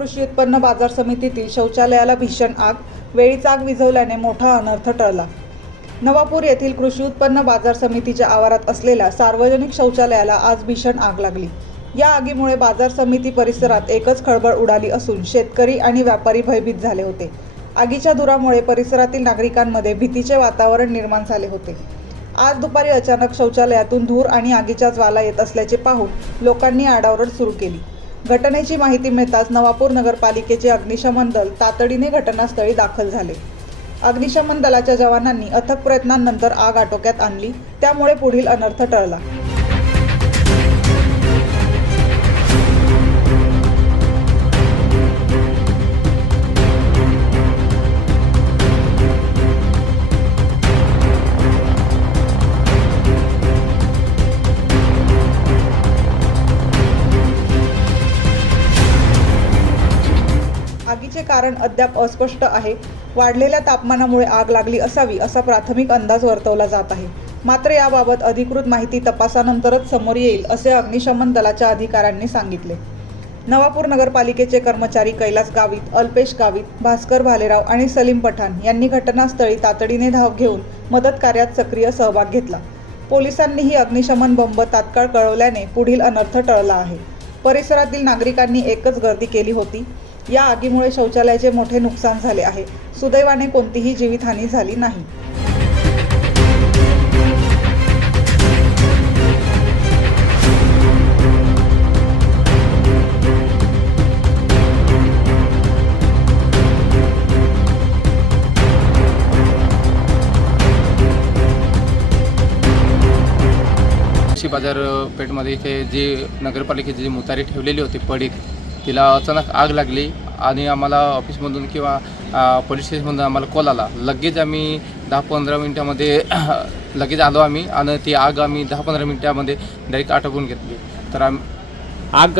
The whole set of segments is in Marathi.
कृषी उत्पन्न बाजार समितीतील शौचालयाला भीषण आग. वेळीच आग विझवल्याने मोठा अनर्थ टळला. नवापूर येथील कृषी उत्पन्न बाजार समितीच्या आवारात असलेल्या सार्वजनिक शौचालयाला आज भीषण आग लागली. या आगीमुळे बाजार समिती परिसरात एकच खळबळ उडाली असून शेतकरी आणि व्यापारी भयभीत झाले होते. आगीच्या धुरामुळे परिसरातील नागरिकांमध्ये भीतीचे वातावरण निर्माण झाले होते. आज दुपारी अचानक शौचालयातून धूर आणि आगीच्या ज्वाला येत असल्याचे पाहून लोकांनी आडावरड सुरू केली. घटनेची माहिती मिळताच नवापूर नगरपालिकेचे अग्निशमन दल तातडीने घटनास्थळी दाखल झाले. अग्निशमन दलाच्या जवानांनी अथक प्रयत्नांनंतर आग आटोक्यात आणली त्यामुळे पुढील अनर्थ टळला. आगीचे कारण अद्याप अस्पष्ट आहे. वाढलेल्या तापमानामुळे आग लागली असावी असा प्राथमिक अंदाज वर्तवला जात आहे. मात्र याबाबत अधिकृत माहिती तपासानंतरच समोर येईल असे अग्निशमन दलाच्या अधिकाऱ्यांनी सांगितले. नवापूर नगरपालिकेचे कर्मचारी कैलास गावित अल्पेश गावित भास्कर भालेराव आणि सलीम पठाण यांनी घटनास्थळी तातडीने धाव घेऊन मदत कार्यात सक्रिय सहभाग घेतला. पोलिसांनीही अग्निशमन बंब तात्काळ कळवल्याने पुढील अनर्थ टळला आहे. परिसरातील नागरिकांनी एकच गर्दी केली होती. या आगीमुळे शौचालयाचे मोठे नुकसान झाले आहे. सुदैवाने कोणतीही जीवितहानी झाली नाही. कृषी बाजारपेठमध्ये इथे जे नगरपालिकेचे जे मुतारी ठेवलेले होते पडीत तिला अचानक आग लागली आणि आम्हाला ऑफिसमधून किंवा पोलीस स्टेशनमधून आम्हाला कॉल आला. लगेच आम्ही दहा पंधरा मिनटामध्ये लगेच आलो आम्ही आणि ती आग आम्ही दहा पंधरा मिनटामध्ये डायरेक्ट आटोपून घेतली. तर आम आग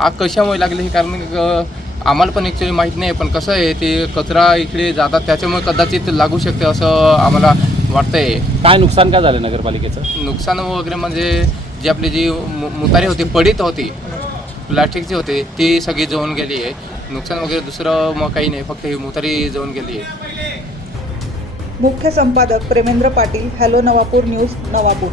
आग कशामुळे लागली हे कारण आम्हाला पण ॲक्च्युली माहीत नाही पण कसं आहे ते कचरा इकडे जातात त्याच्यामुळे कदाचित लागू शकते असं आम्हाला वाटतंय. काय नुकसान काय झालं नगरपालिकेचं? नुकसान वगैरे म्हणजे जी आपली जी मुतारी होती पडीत होती प्लास्टिकची होते ती सगळी जळून गेली आहे. नुकसान वगैरे दुसरं मग काही नाही फक्त ही मुतारी जळून गेली आहे. मुख्य संपादक प्रेमेंद्र पाटील हॅलो नवापूर न्यूज नवापूर.